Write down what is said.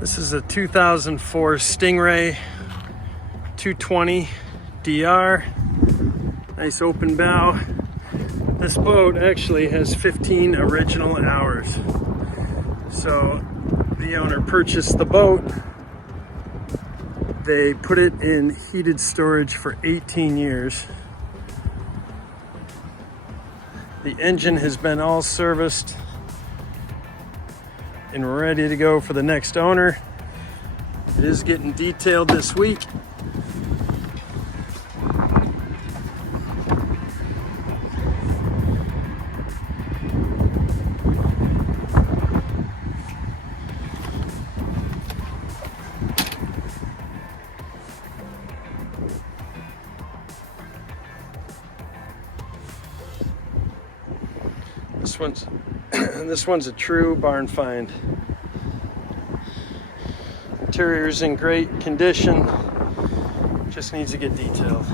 This is a 2004 Stingray 220 DR. Nice open bow. This boat actually has 15 original hours. So the owner purchased the boat. They put it in heated storage for 18 years. The engine has been all serviced and ready to go for the next owner. It is getting detailed this week. This one's a true barn find. Interior's in great condition, just needs to get detailed.